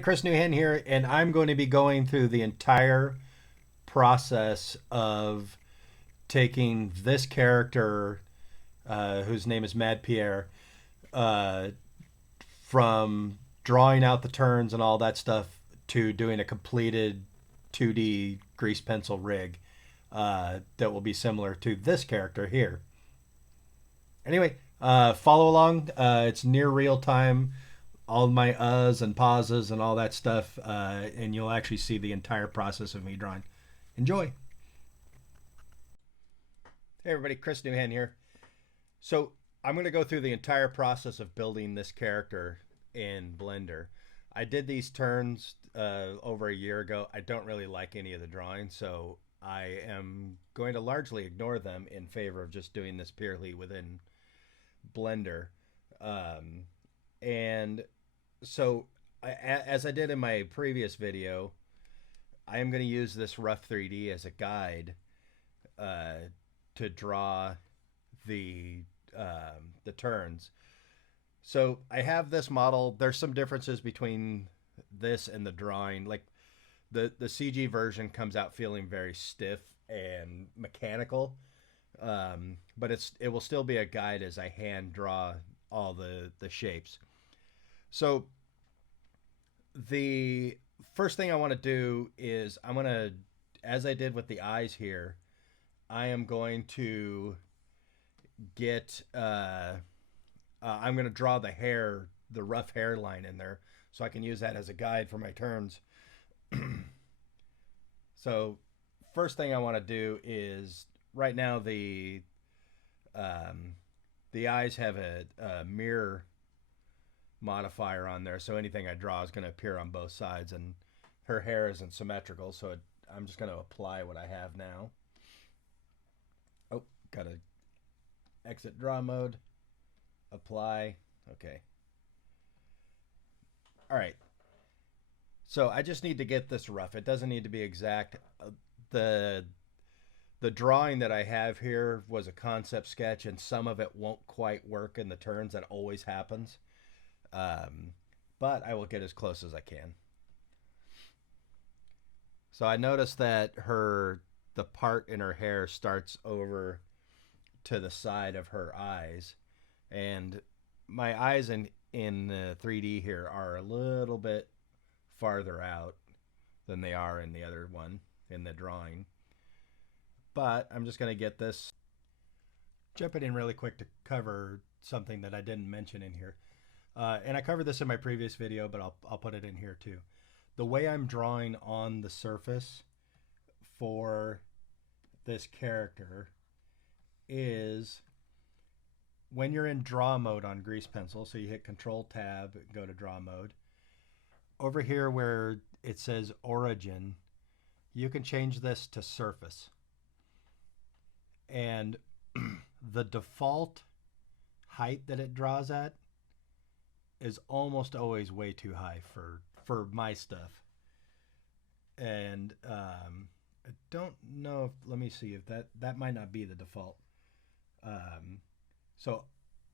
Chris Newhan here, and I'm going to be going through the entire process of taking this character, whose name is Mad Pierre, uh, from drawing out the turns and all that stuff to doing a completed 2D grease pencil rig that will be similar to this character here. Anyway, follow along. It's near real time, all my uhs and pauses and all that stuff, and you'll actually see the entire process of me drawing. Enjoy. Hey everybody, Chris Newhan here. So I'm going to go through the entire process of building this character in Blender. I did these turns over a year ago. I don't really like any of the drawings, so I am going to largely ignore them in favor of just doing this purely within Blender. And so, as I did in my previous video, I am going to use this rough 3D as a guide uh, to draw the the turns. So I have this model. There's some differences between this and the drawing. Like the CG version comes out feeling very stiff and mechanical, but it will still be a guide as I hand draw all the shapes. So the first thing I want to do is I'm going to, as I did with the eyes here, I am going to get, I'm going to draw the hair, the rough hairline in there so I can use that as a guide for my turns. So first thing I want to do is right now the eyes have a mirror modifier on there, so anything I draw is going to appear on both sides, and her hair isn't symmetrical, so I'm just going to apply what I have now. Oh, gotta exit draw mode, apply. Okay. All right. So I just need to get this rough. It doesn't need to be exact. The the drawing that I have here was a concept sketch, and some of it won't quite work in the turns. That always happens. Um, but I will get as close as I can. So I noticed that the part in her hair starts over to the side of her eyes, and my eyes in the 3D here are a little bit farther out than they are in the other one in the drawing. But I'm just going to get this, jumping in really quick to cover something that I didn't mention in here. And I covered this in my previous video, but I'll put it in here too. The way I'm drawing on the surface for this character is when you're in draw mode on grease pencil, so you hit Control Tab, go to draw mode. Over here where it says origin, you can change this to surface. And the default height that it draws at is almost always way too high for my stuff. And I don't know if, let me see if that might not be the default. So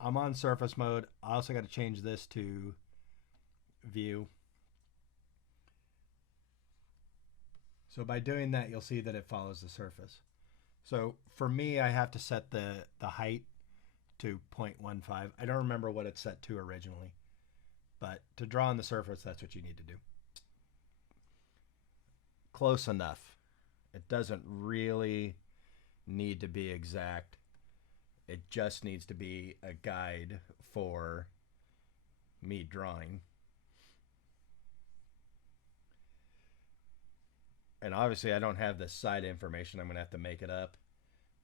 I'm on surface mode. I also got to change this to view. So by doing that, you'll see that it follows the surface. So for me, I have to set the height to 0.15. I don't remember what it's set to originally, but to draw on the surface, that's what you need to do. Close enough. It doesn't really need to be exact. It just needs to be a guide for me drawing. And obviously I don't have the side information. I'm going to have to make it up.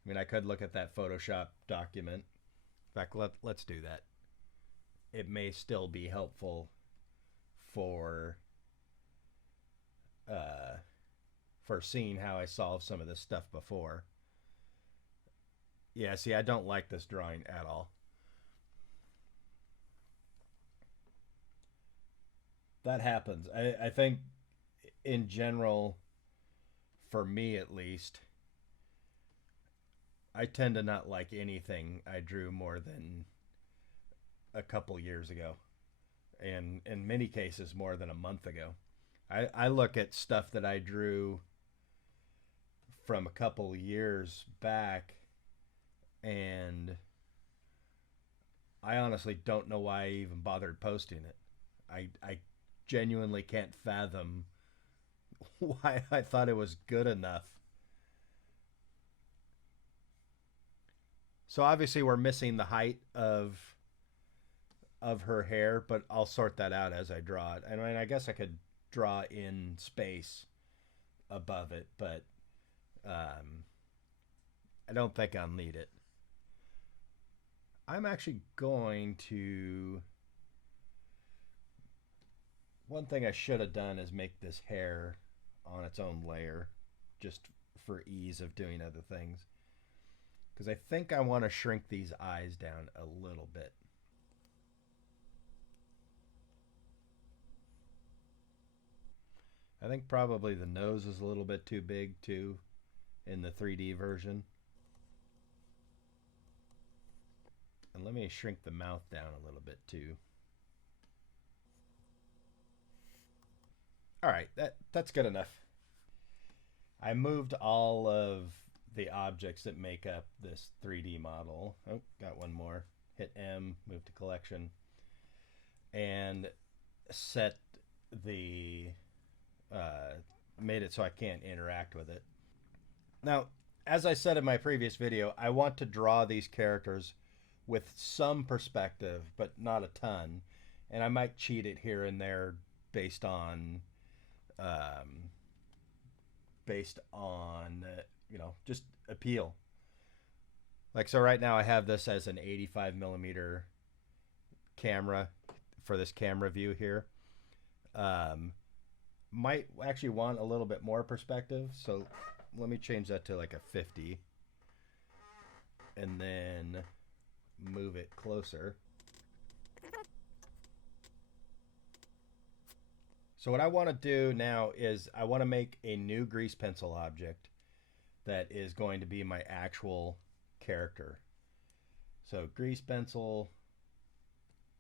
I mean, I could look at that Photoshop document. In fact, let's do that. It may still be helpful for seeing how I solved some of this stuff before. Yeah, see, I don't like this drawing at all. That happens. I think in general, for me at least, I tend to not like anything I drew more than a couple years ago. and in many cases more than a month ago. I look at stuff that I drew from a couple years back, and I honestly don't know why I even bothered posting it. I genuinely can't fathom why I thought it was good enough. So obviously we're missing the height of her hair, but I'll sort that out as I draw it. I mean, I guess I could draw in space above it, but I don't think I'll need it. I'm actually going to... One thing I should have done is make this hair on its own layer, just for ease of doing other things. Because I think I want to shrink these eyes down a little bit. I think probably the nose is a little bit too big too in the 3D version. And let me shrink the mouth down a little bit too. All right, that's good enough. I moved all of the objects that make up this 3D model. Oh, got one more. Hit M, move to collection, and set the made it so I can't interact with it. Now, as I said in my previous video, I want to draw these characters with some perspective, but not a ton, and I might cheat it here and there based on you know, just appeal. Like, so right now I have this as an 85 millimeter camera for this camera view here. Might actually want a little bit more perspective, so let me change that to like a 50 and then move it closer. So what I want to do now is I want to make a new grease pencil object that is going to be my actual character. So grease pencil,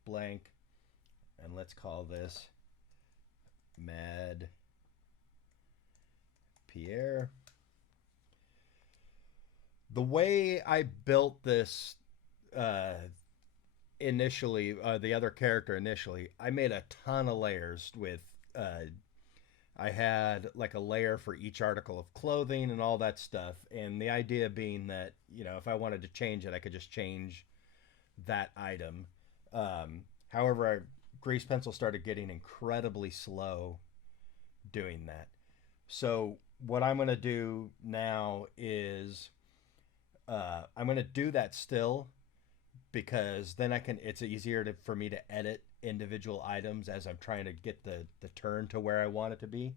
blank, and let's call this Mad Pierre. The way I built this initially, the other character initially, I made a ton of layers with I had like a layer for each article of clothing and all that stuff, and the idea being that, you know, if I wanted to change it, I could just change that item. However, grease pencil started getting incredibly slow doing that. So what I'm going to do now is I'm going to do that still, because then it's easier for me to edit individual items as I'm trying to get the turn to where I want it to be.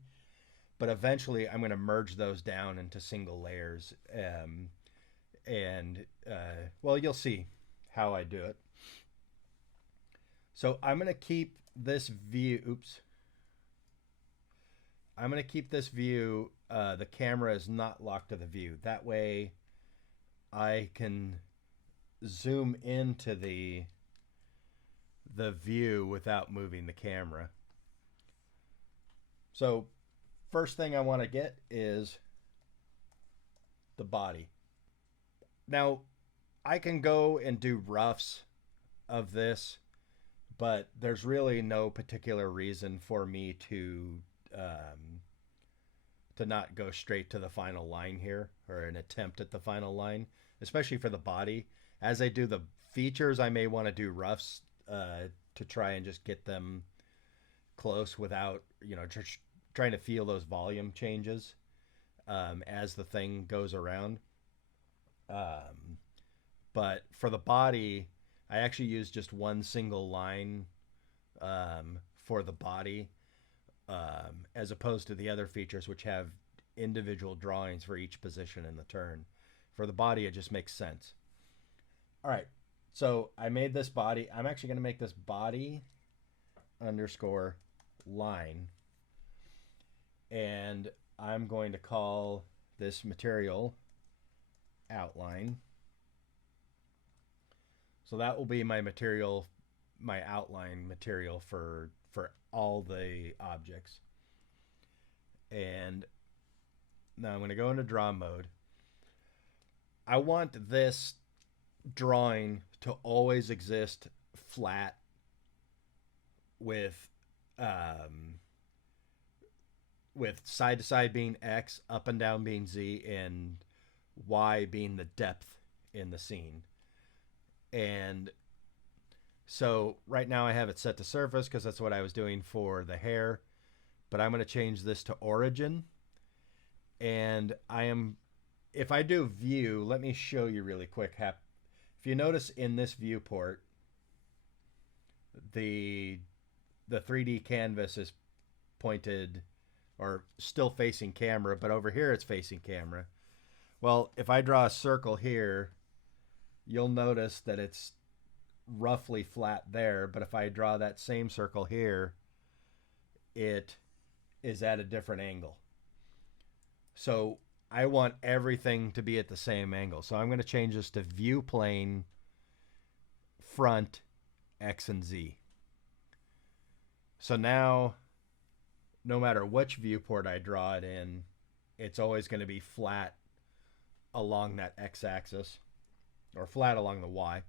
But eventually I'm going to merge those down into single layers. Well, you'll see how I do it. So I'm going to keep this view, I'm going to keep this view, the camera is not locked to the view. That way I can zoom into the view without moving the camera. So first thing I want to get is the body. Now I can go and do roughs of this, but there's really no particular reason for me to not go straight to the final line here, or an attempt at the final line, especially for the body. As I do the features, I may want to do roughs to try and just get them close without, you know, just trying to feel those volume changes as the thing goes around. But for the body, I actually use just one single line for the body, as opposed to the other features which have individual drawings for each position in the turn. For the body, it just makes sense. All right, so I made this body. I'm actually going to make this body underscore line, and I'm going to call this material outline. So that will be my material my outline material for all the objects. And now I'm going to go into draw mode. I want this drawing to always exist flat with side to side being X, up and down being Z, and Y being the depth in the scene. And so right now I have it set to surface because that's what I was doing for the hair, but I'm going to change this to origin. And if I do view, let me show you really quick. If you notice in this viewport, the 3D canvas is pointed or still facing camera, but over here it's facing camera. Well, if I draw a circle here, you'll notice that it's roughly flat there, but if I draw that same circle here, it is at a different angle. So I want everything to be at the same angle. So I'm going to change this to view plane, front, X and Z. So now, no matter which viewport I draw it in, it's always going to be flat along that X axis, or flat along the Y.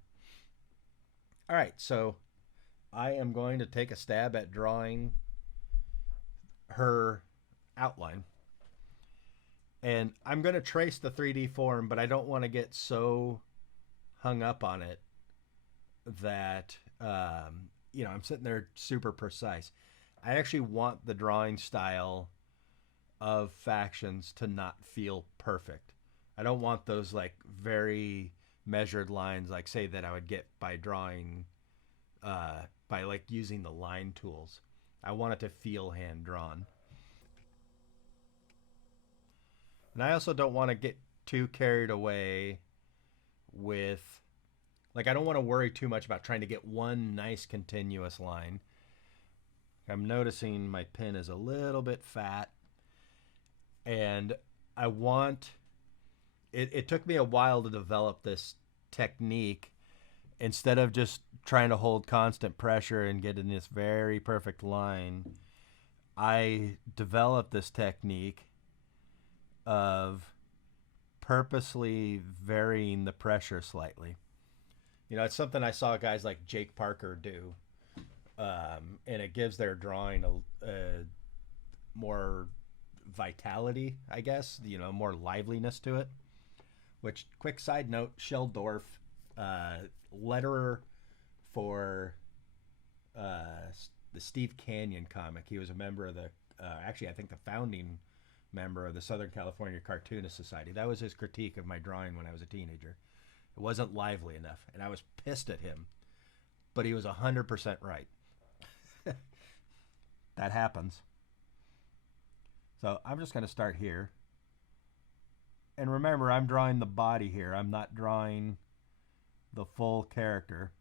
All right, so I am going to take a stab at drawing her outline. And I'm going to trace the 3D form, but I don't want to get so hung up on it that, I'm sitting there super precise. I actually want the drawing style of Factions to not feel perfect. I don't want those like very measured lines, like say that I would get by drawing, by like using the line tools. I want it to feel hand drawn. And I also don't want to get too carried away with, like, I don't want to worry too much about trying to get one nice continuous line. I'm noticing my pen is a little bit fat, and I want, it took me a while to develop this technique. Instead of just trying to hold constant pressure and get in this very perfect line, I developed this technique of purposely varying the pressure slightly. It's something I saw guys like Jake Parker do, and it gives their drawing a more vitality, I guess, more liveliness to it. Which, quick side note, Shel Dorf, letterer for the Steve Canyon comic. He was a member of actually I think the founding member of the Southern California Cartoonist Society. That was his critique of my drawing when I was a teenager. It wasn't lively enough, and I was pissed at him, but he was 100% right. That happens. So I'm just going to start here. And remember, I'm drawing the body here. I'm not drawing the full character.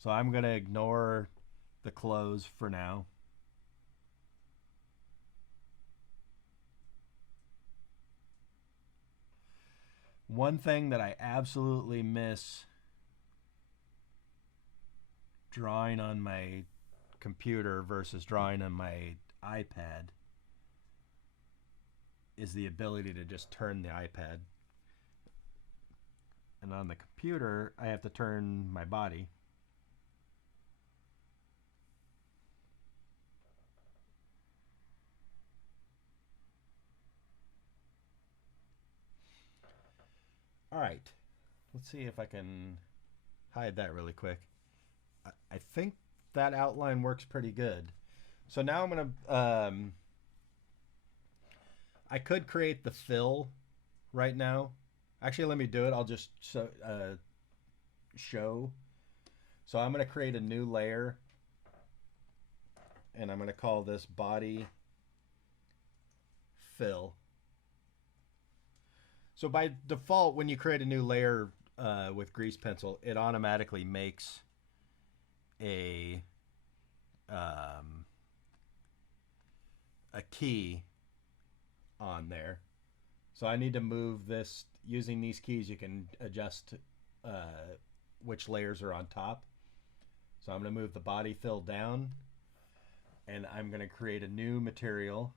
So I'm going to ignore the clothes for now. One thing that I absolutely miss drawing on my computer versus drawing on my iPad is the ability to just turn the iPad. And on the computer, I have to turn my body. All right, let's see if I can hide that really quick. I think that outline works pretty good. So now I'm gonna, I could create the fill right now. Actually, let me do it. I'll just show. So I'm gonna create a new layer, and I'm gonna call this body fill. So by default, when you create a new layer with grease pencil, it automatically makes a key on there. So I need to move this using these keys. You can adjust which layers are on top. So I'm going to move the body fill down, and I'm going to create a new material,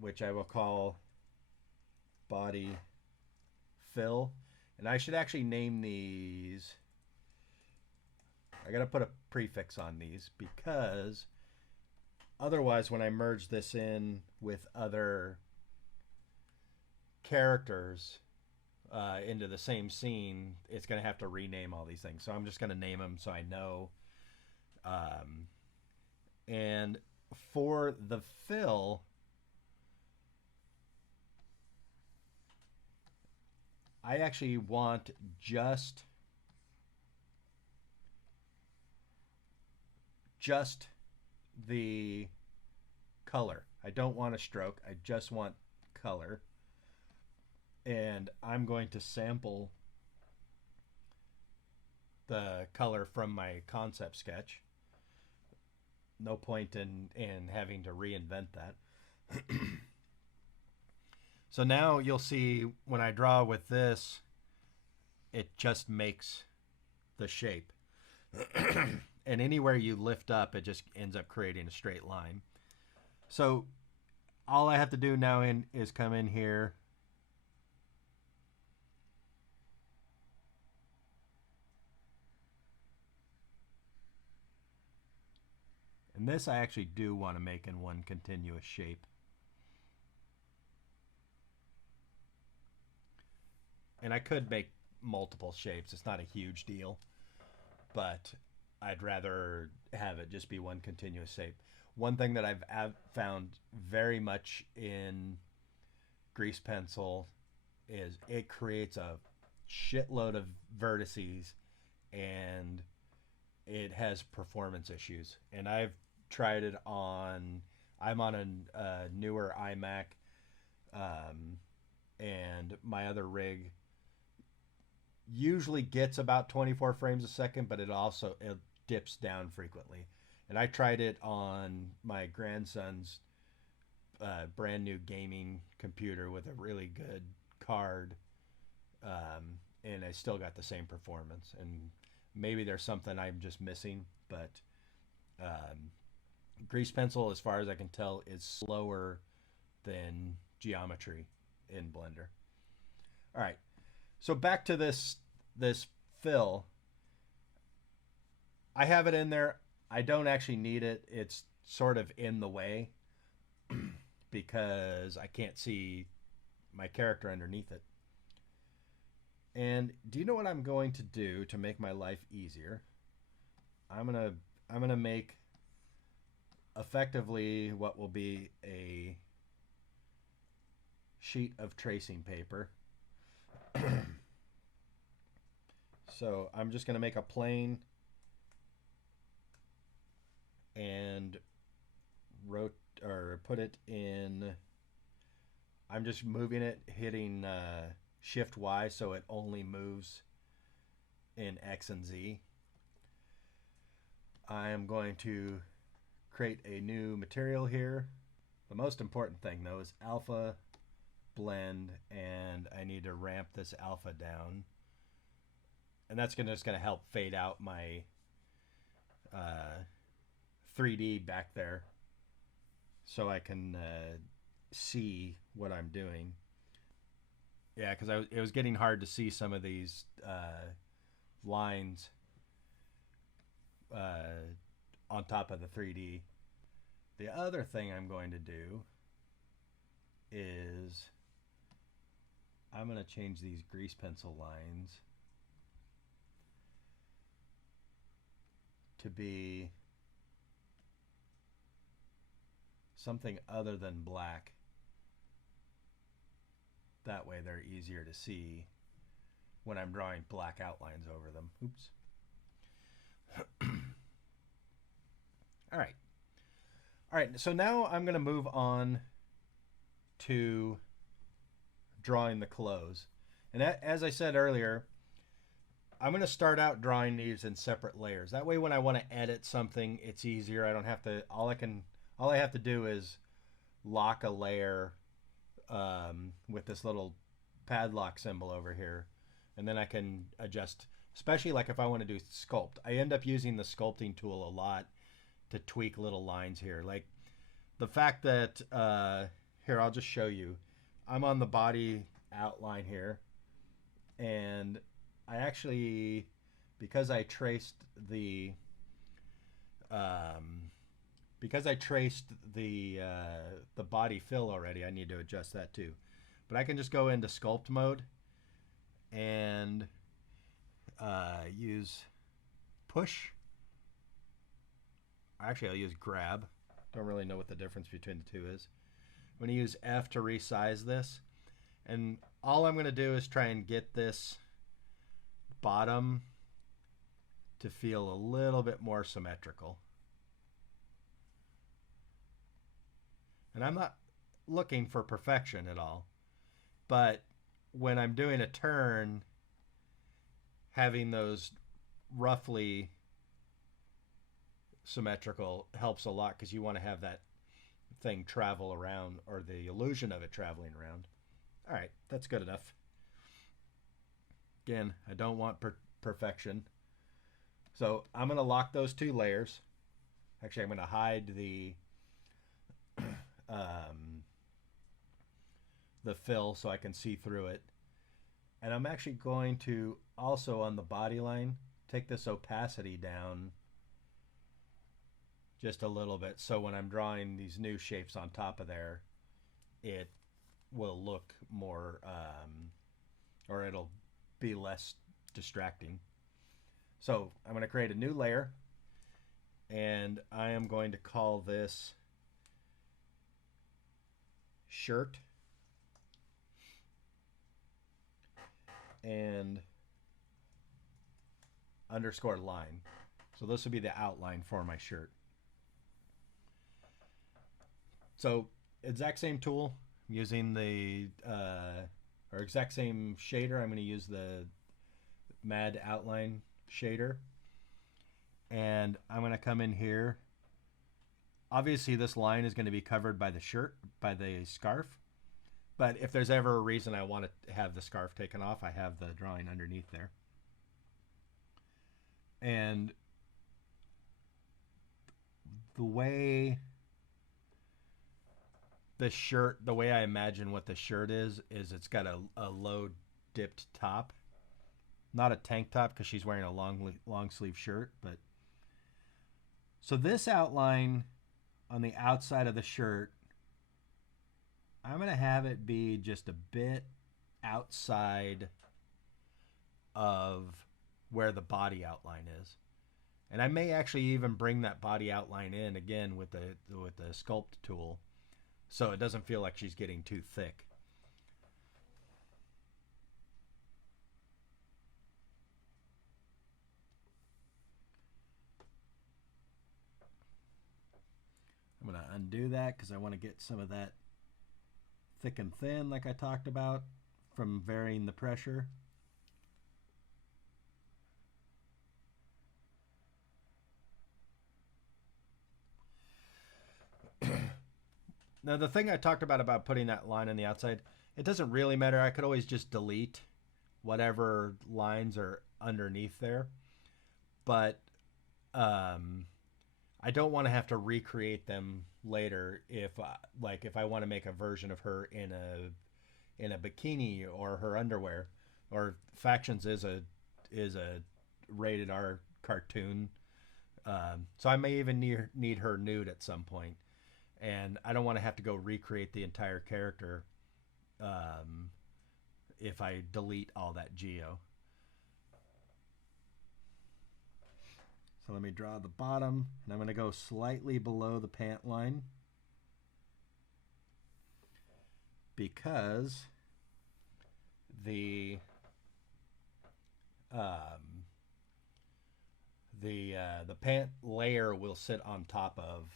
which I will call body fill. And I should actually name these. I got to put a prefix on these because otherwise when I merge this in with other characters into the same scene, it's going to have to rename all these things. So I'm just going to name them so I know. And for the fill, I actually want just the color. I don't want a stroke. I just want color. And I'm going to sample the color from my concept sketch. No point in having to reinvent that. So now you'll see when I draw with this, it just makes the shape. And anywhere you lift up, it just ends up creating a straight line. So all I have to do now is come in here and this I actually do want to make in one continuous shape. And I could make multiple shapes. It's not a huge deal, but I'd rather have it just be one continuous shape. One thing that I've found very much in grease pencil is it creates a shitload of vertices and it has performance issues. And I've tried it on, I'm on a newer iMac, and my other rig usually gets about 24 frames a second, but it dips down frequently. And I tried it on my grandson's brand new gaming computer with a really good card, and I still got the same performance. And maybe there's something I'm just missing, but grease pencil, as far as I can tell, is slower than geometry in Blender. All right, so back to this fill. I have it in there. I don't actually need it. It's sort of in the way because I can't see my character underneath it. And do you know what I'm going to do to make my life easier? I'm gonna make effectively what will be a sheet of tracing paper. So I'm just gonna make a plane and put it in. I'm just moving it, hitting Shift Y, so it only moves in X and Z. I am going to create a new material here. The most important thing though is alpha, blend, and I need to ramp this alpha down. And that's just gonna help fade out my 3D back there so I can see what I'm doing. Yeah, because it was getting hard to see some of these lines on top of the 3D. The other thing I'm going to do is I'm going to change these grease pencil lines to be something other than black. That way they're easier to see when I'm drawing black outlines over them. Oops. All right. All right, so now I'm going to move on to drawing the clothes. And as I said earlier, I'm going to start out drawing these in separate layers. That way when I want to edit something, it's easier. I don't have to, all I have to do is lock a layer with this little padlock symbol over here, and then I can adjust especially like if I want to do sculpt. I end up using the sculpting tool a lot to tweak little lines here. Like the fact that, here, I'll just show you. I'm on the body outline here, and I actually, because I traced the, the body fill already, I need to adjust that too. But I can just go into sculpt mode and use push. Actually, I'll use grab. Don't really know what the difference between the two is. I'm going to use F to resize this. And all I'm going to do is try and get this bottom to feel a little bit more symmetrical. And I'm not looking for perfection at all. But when I'm doing a turn, having those roughly symmetrical helps a lot, because you want to have that thing travel around, or the illusion of it traveling around. All right, that's good enough. Again, I don't want perfection. So I'm going to lock those two layers. Actually, I'm going to hide the fill so I can see through it. And I'm actually going to also, on the body line, take this opacity down just a little bit, so when I'm drawing these new shapes on top of there, it will look more, or it'll be less distracting. So I'm going to create a new layer, and I am going to call this shirt, and underscore line. So this will be the outline for my shirt. So exact same tool, I'm using the, or exact same shader. I'm going to use the Mad outline shader. And I'm going to come in here. Obviously this line is going to be covered by the shirt, by the scarf. But if there's ever a reason I want to have the scarf taken off, I have the drawing underneath there. And the way the shirt, the way I imagine what the shirt is it's got a low dipped top. Not a tank top, because she's wearing a long sleeve shirt, but so this outline on the outside of the shirt, I'm going to have it be just a bit outside of where the body outline is. And I may actually even bring that body outline in again with the sculpt tool, so it doesn't feel like she's getting too thick. I'm going to undo that because I want to get some of that thick and thin like I talked about from varying the pressure. Now the thing I talked about putting that line on the outside, it doesn't really matter. I could always just delete whatever lines are underneath there. But I don't want to have to recreate them later if I want to make a version of her in a bikini or her underwear, or Factions is a rated R cartoon, so I may even need her nude at some point, and I don't want to have to go recreate the entire character if I delete all that geo. So let me draw the bottom, and I'm going to go slightly below the pant line, because the pant layer will sit on top of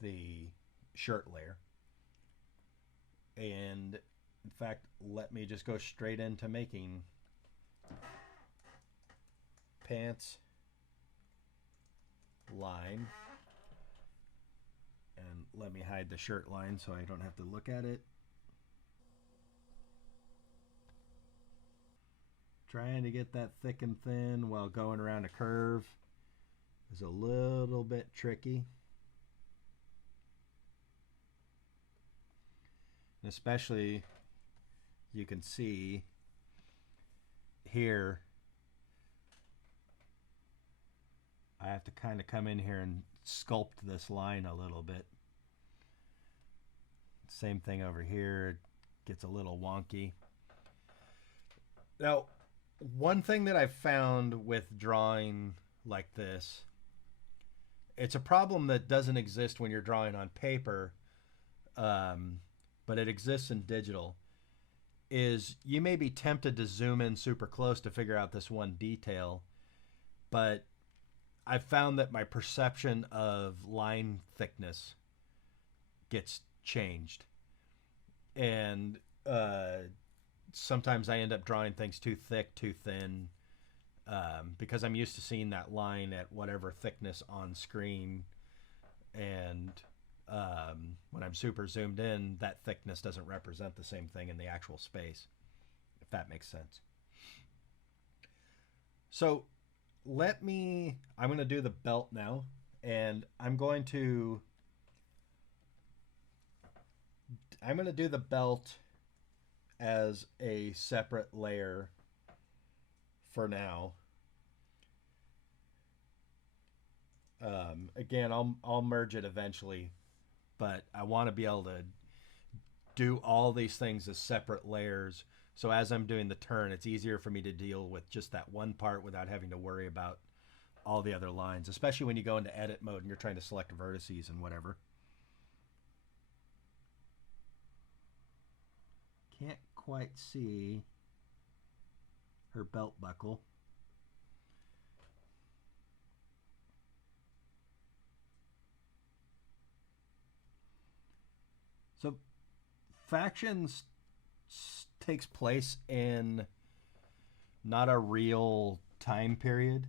the shirt layer. And in fact, let me just go straight into making pants line, and let me hide the shirt line so I don't have to look at it. trying to get that thick and thin while going around a curve is a little bit tricky. And especially, you can see here, I have to kind of come in here and sculpt this line a little bit. Same thing over here, it gets a little wonky. Now, one thing that I've found with drawing like this, it's a problem that doesn't exist when you're drawing on paper, but it exists in digital, is you may be tempted to zoom in super close to figure out this one detail, but I've found that my perception of line thickness gets changed. And sometimes I end up drawing things too thick, too thin, because I'm used to seeing that line at whatever thickness on screen. And when I'm super zoomed in, that thickness doesn't represent the same thing in the actual space, if that makes sense. So I'm going to do the belt now, and I'm going to do the belt as a separate layer for now. Again, I'll merge it eventually, but I want to be able to do all these things as separate layers. So as I'm doing the turn, it's easier for me to deal with just that one part without having to worry about all the other lines, especially when you go into edit mode and you're trying to select vertices and whatever. Can't quite see her belt buckle. So Factions takes place in not a real time period.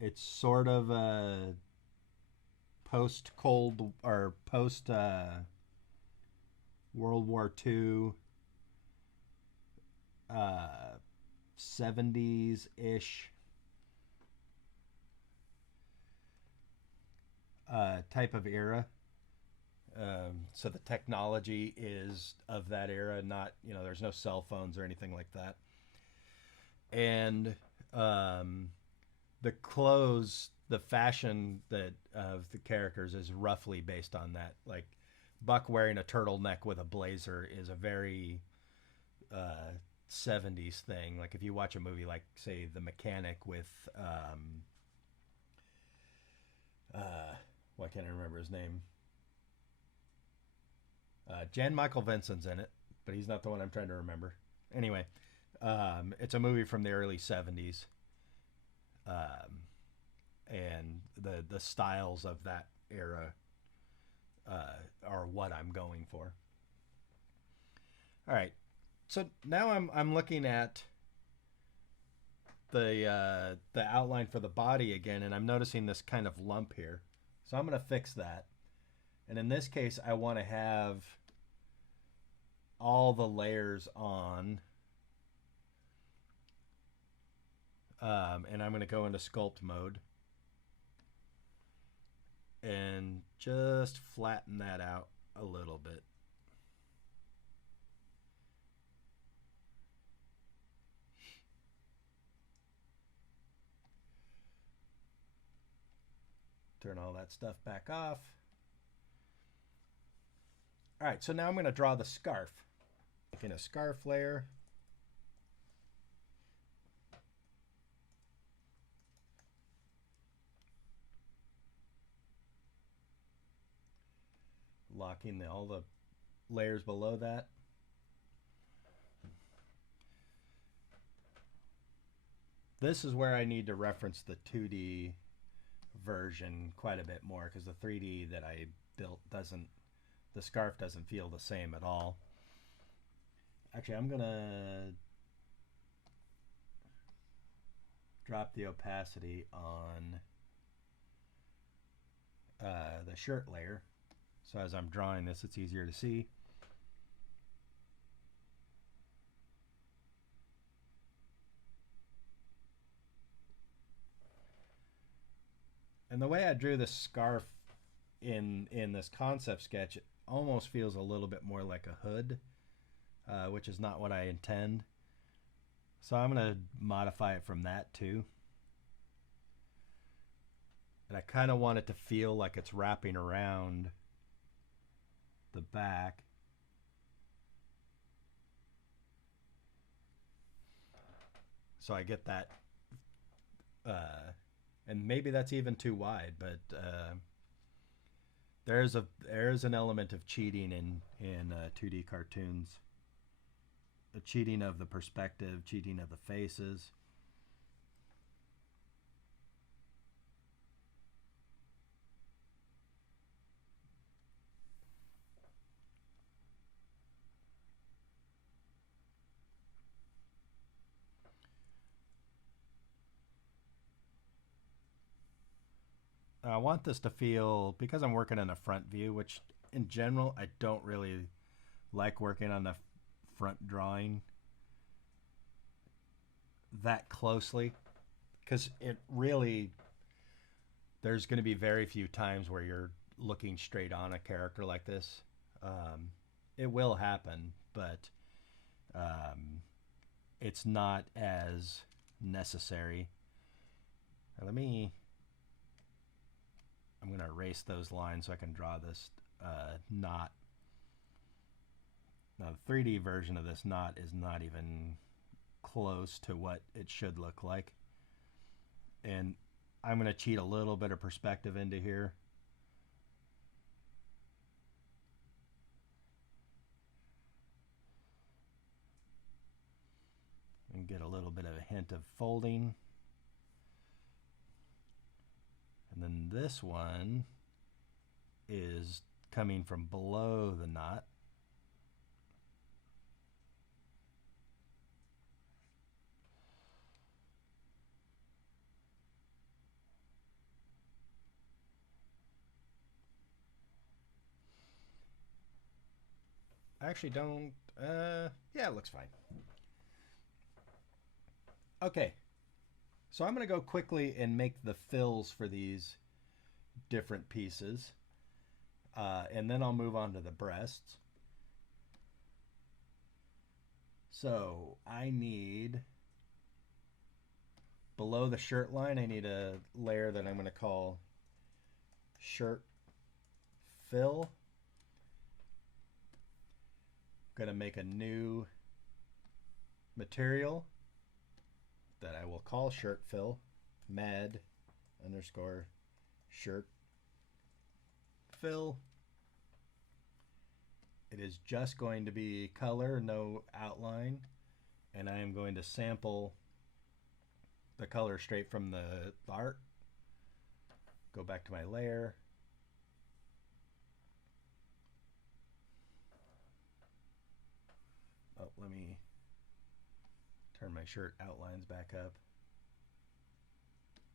It's sort of a post-Cold or post World War II 70s-ish type of era. So the technology is of that era, not, there's no cell phones or anything like that. And the clothes, the fashion that of the characters is roughly based on that. Like Buck wearing a turtleneck with a blazer is a very 70s thing. Like if you watch a movie like, say, The Mechanic with why can't I remember his name? Jan Michael Vincent's in it, but he's not the one I'm trying to remember. Anyway, it's a movie from the early 70s, and the styles of that era are what I'm going for. All right, so now I'm looking at the outline for the body again, and I'm noticing this kind of lump here. So I'm going to fix that. And in this case, I want to have all the layers on. And I'm going to go into Sculpt Mode and just flatten that out a little bit. Turn all that stuff back off. All right, so now I'm going to draw the scarf. In a scarf layer. Locking all the layers below that. This is where I need to reference the 2D version quite a bit more, because the 3D that I built the scarf doesn't feel the same at all. Actually, I'm gonna drop the opacity on the shirt layer, so as I'm drawing this, it's easier to see. And the way I drew the scarf in this concept sketch, it almost feels a little bit more like a hood, which is not what I intend. So I'm going to modify it from that too. And I kind of want it to feel like it's wrapping around the back. So I get that, and maybe that's even too wide, but there's an element of cheating in 2D cartoons. A cheating of the perspective, cheating of the faces. I want this to feel, because I'm working in a front view, which in general I don't really like working on the front drawing that closely, because it really, there's going to be very few times where you're looking straight on a character like this. It will happen, but it's not as necessary. Now I'm going to erase those lines so I can draw this knot. Now the 3D version of this knot is not even close to what it should look like. And I'm going to cheat a little bit of perspective into here. And get a little bit of a hint of folding. And then this one is coming from below the knot. I actually don't, yeah, it looks fine. Okay, so I'm going to go quickly and make the fills for these different pieces, and then I'll move on to the breasts. So I need, below the shirt line, I need a layer that I'm going to call shirt fill. I'm going to make a new material that I will call shirt fill, mad underscore shirt fill. It is just going to be color, no outline, and I am going to sample the color straight from the art. Go back to my layer. Oh, let me turn my shirt outlines back up.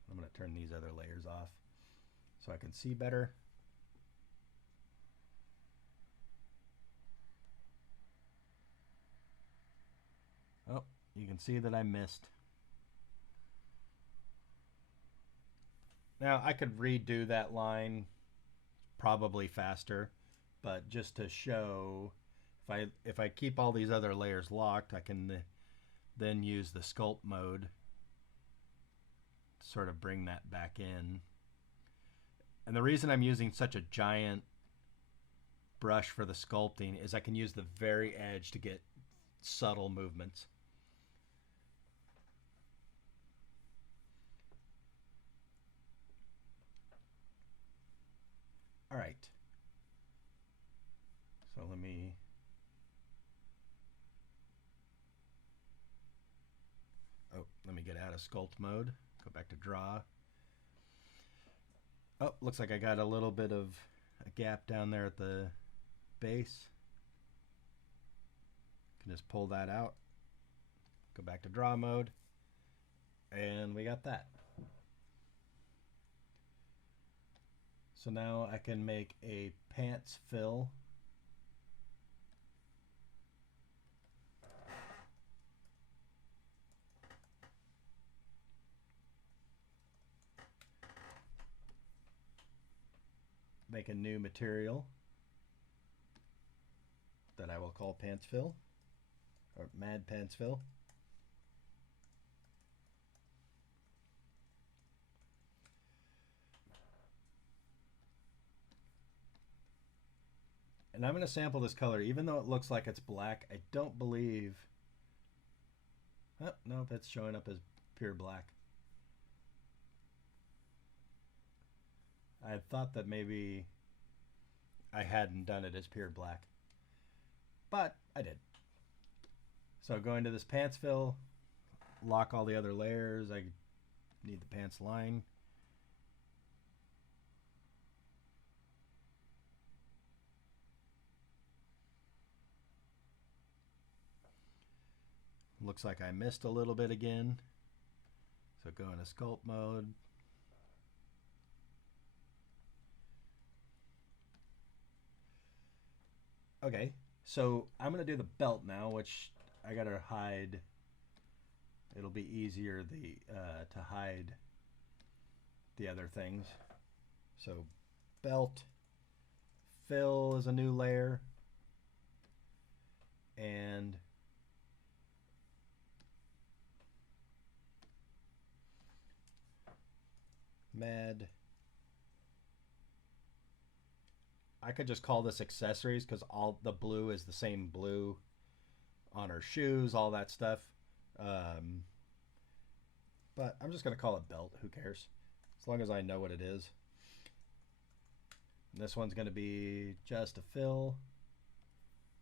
I'm going to turn these other layers off so I can see better. Oh, you can see that I missed. Now I could redo that line probably faster, but just to show, if I keep all these other layers locked, I can then use the sculpt mode to sort of bring that back in. And the reason I'm using such a giant brush for the sculpting is I can use the very edge to get subtle movements. All right. So let me get out of sculpt mode, go back to draw. Oh, looks like I got a little bit of a gap down there at the base. Can just pull that out, go back to draw mode, and we got that. So now I can make a pants fill. make a new material that I will call Pants Fill, or Mad Pants Fill. And I'm going to sample this color, even though it looks like it's black. I don't believe... Oh, no, that's showing up as pure black. I had thought that maybe I hadn't done it as pure black, but I did. So go into this pants fill, lock all the other layers. I need the pants line. Looks like I missed a little bit again. So go into sculpt mode. Okay, so I'm gonna do the belt now, which I gotta hide. It'll be easier to hide the other things. So belt fill is a new layer, and Mad. I could just call this accessories because all the blue is the same blue on her shoes, all that stuff. But I'm just going to call it belt. Who cares? As long as I know what it is. And this one's going to be just a fill.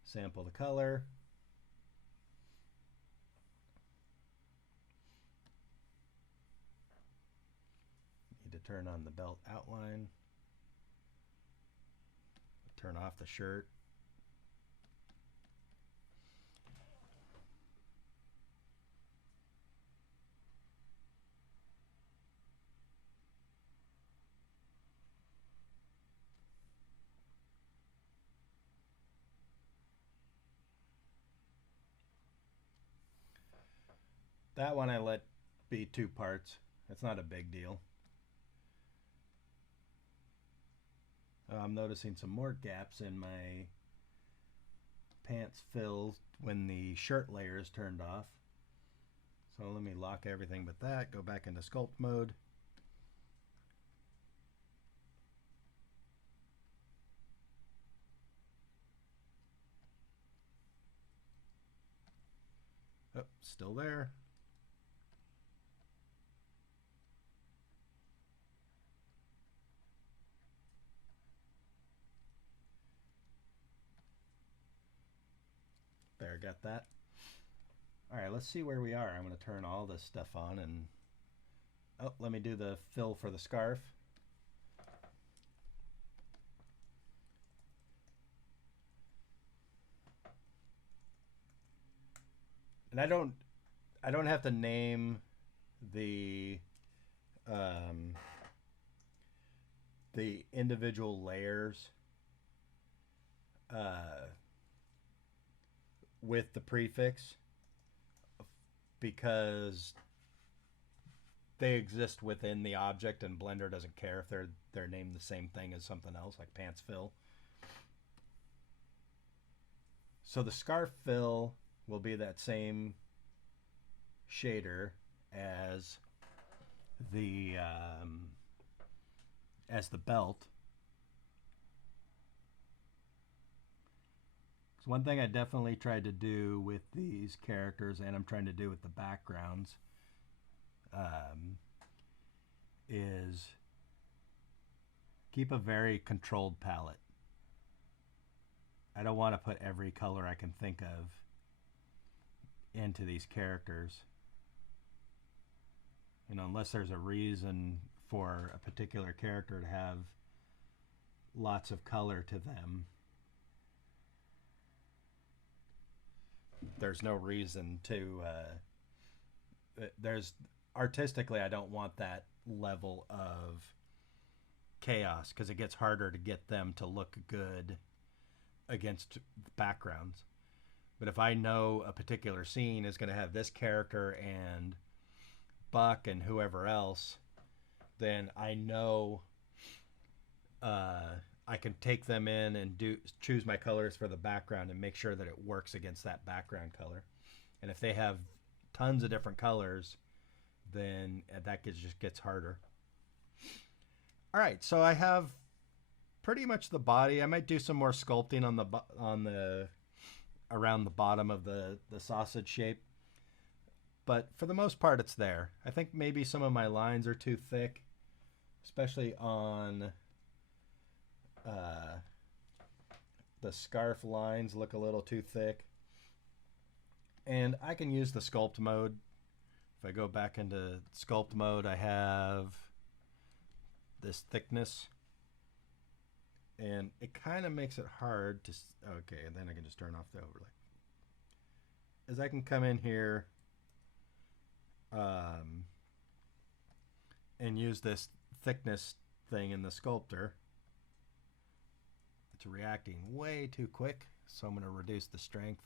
Sample the color. Need to turn on the belt outline. Turn off the shirt. That one I let be 2 parts. It's not a big deal. I'm noticing some more gaps in my pants fill when the shirt layer is turned off. So let me lock everything but that, go back into sculpt mode. Oh, still there. There, got that. All right, let's see where we are. I'm going to turn all this stuff on and... Oh, let me do the fill for the scarf. And I don't have to name the individual layers with the prefix because they exist within the object and Blender doesn't care if they're named the same thing as something else, like pants fill. So the scarf fill will be that same shader as the belt. So one thing I definitely tried to do with these characters, and I'm trying to do with the backgrounds, is keep a very controlled palette. I don't want to put every color I can think of into these characters. You know, unless there's a reason for a particular character to have lots of color to them, there's no reason to artistically I don't want that level of chaos because it gets harder to get them to look good against backgrounds. But if I know a particular scene is going to have this character and Buck and whoever else, then I know can take them in and choose my colors for the background and make sure that it works against that background color. And if they have tons of different colors, then that just gets harder. All right, so I have pretty much the body. I might do some more sculpting on the around the bottom of the sausage shape, but for the most part it's there. I think maybe some of my lines are too thick, especially on the scarf lines look a little too thick. And I can use the sculpt mode. If I go back into sculpt mode, I have this thickness, and it kind of makes it hard to, okay, and then I can just turn off the overlay. As I can come in here and use this thickness thing in the sculptor. It's reacting way too quick, so I'm going to reduce the strength.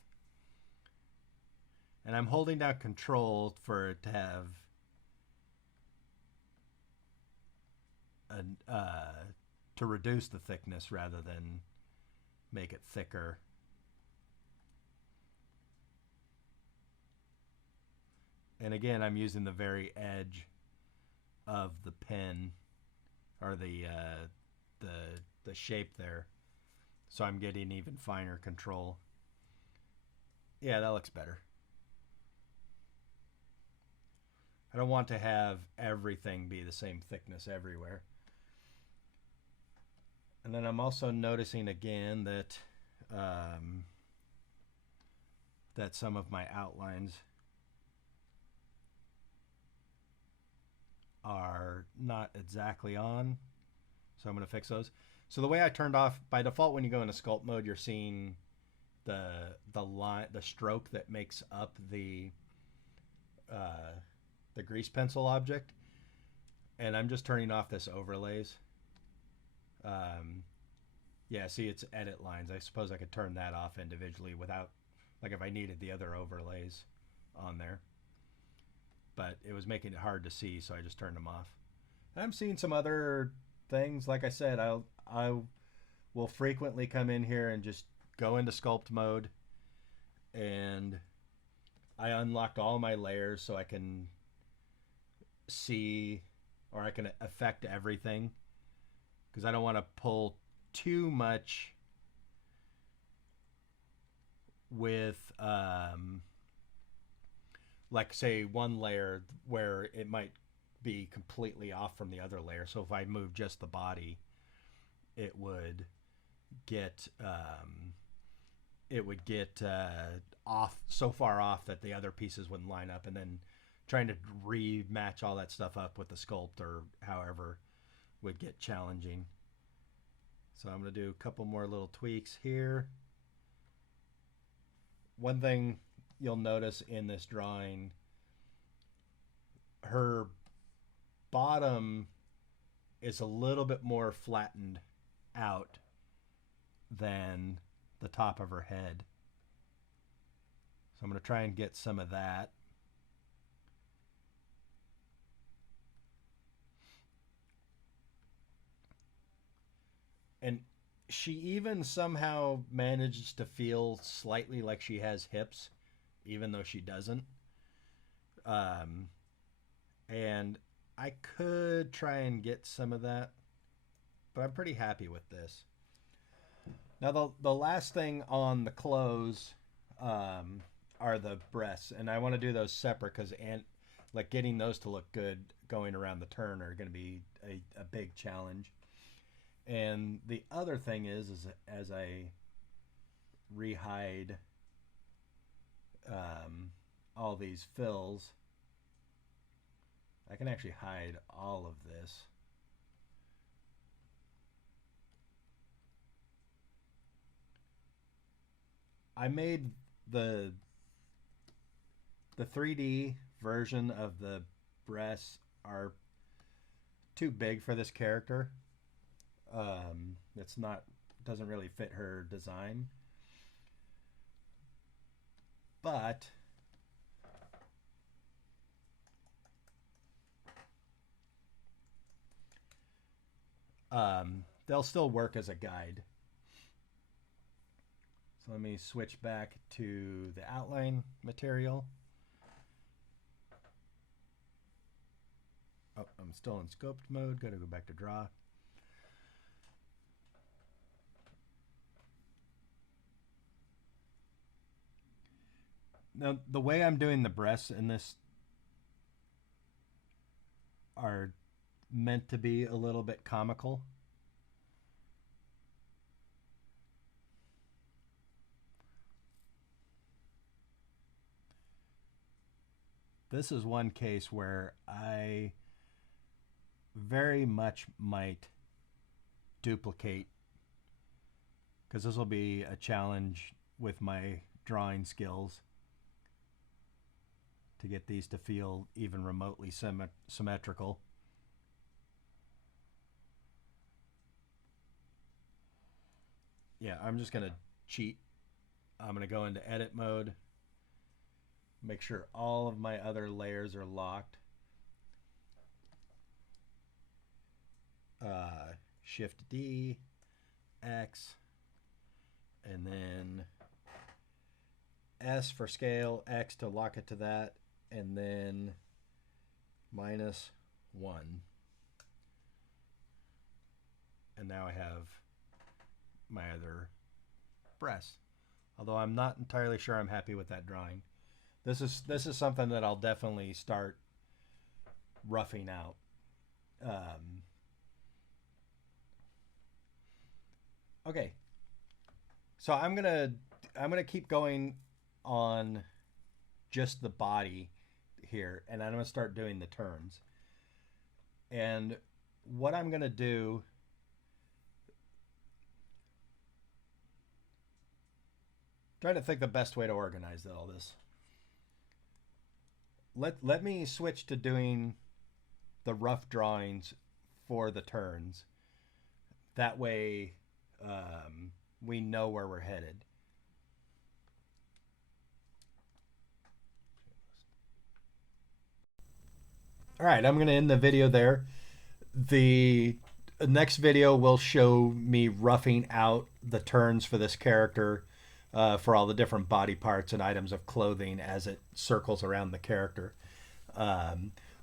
And I'm holding down control for it to have to reduce the thickness rather than make it thicker. And again, I'm using the very edge of the pen, or the shape there, so I'm getting even finer control. Yeah, that looks better. I don't want to have everything be the same thickness everywhere. And then I'm also noticing again that that some of my outlines are not exactly on, so I'm going to fix those. So the way I turned off, by default when you go into sculpt mode, you're seeing the line, the stroke that makes up the grease pencil object, and I'm just turning off this overlays. Yeah, see, it's edit lines. I suppose I could turn that off individually without, like, if I needed the other overlays on there, but it was making it hard to see, so I just turned them off. And I'm seeing some other things. Like I said, I will frequently come in here and just go into sculpt mode, and I unlocked all my layers so I can see, or I can affect everything, because I don't want to pull too much with like, say, one layer where it might be completely off from the other layer. So if I move just the body, it would get off, so far off that the other pieces wouldn't line up, and then trying to rematch all that stuff up with the sculpt or however would get challenging. So I'm going to do a couple more little tweaks here. One thing you'll notice in this drawing, her bottom is a little bit more flattened out than the top of her head. So I'm going to try and get some of that. And she even somehow manages to feel slightly like she has hips, even though she doesn't. And I could try and get some of that, but I'm pretty happy with this. Now the last thing on the clothes are the breasts, and I want to do those separate because like getting those to look good going around the turn are going to be a big challenge. And the other thing is as I rehide all these fills, I can actually hide all of this. I made the 3D version of the breasts are too big for this character. It's not, doesn't really fit her design, but they'll still work as a guide. So let me switch back to the outline material. Oh, I'm still in Sculpt mode. Got to go back to draw. Now, the way I'm doing the breasts in this are meant to be a little bit comical. This is one case where I very much might duplicate, because this will be a challenge with my drawing skills to get these to feel even remotely symmetrical. Yeah, I'm just going to cheat. I'm going to go into edit mode, make sure all of my other layers are locked. Shift D, X, and then S for scale, X to lock it to that, and then -1. And now I have my other breast. Although I'm not entirely sure I'm happy with that drawing. This is something that I'll definitely start roughing out. Okay, so I'm gonna keep going on just the body here, and I'm gonna start doing the turns. And what I'm gonna do, trying to think the best way to organize all this. Let me switch to doing the rough drawings for the turns. That way we know where we're headed. All right, I'm going to end the video there. The next video will show me roughing out the turns for this character for all the different body parts and items of clothing as it circles around the character.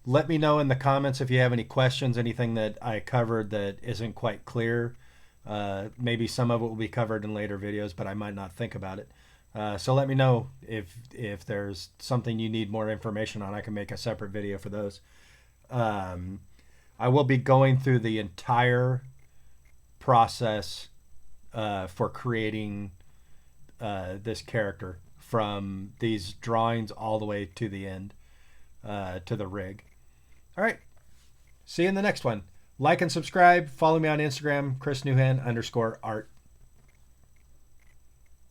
Let me know in the comments if you have any questions, anything that I covered that isn't quite clear. Maybe some of it will be covered in later videos, but I might not think about it. So let me know if there's something you need more information on. I can make a separate video for those. I will be going through the entire process for creating this character, from these drawings all the way to the end, to the rig. All right. See you in the next one. Like and subscribe. Follow me on Instagram, chrisnewhan_art.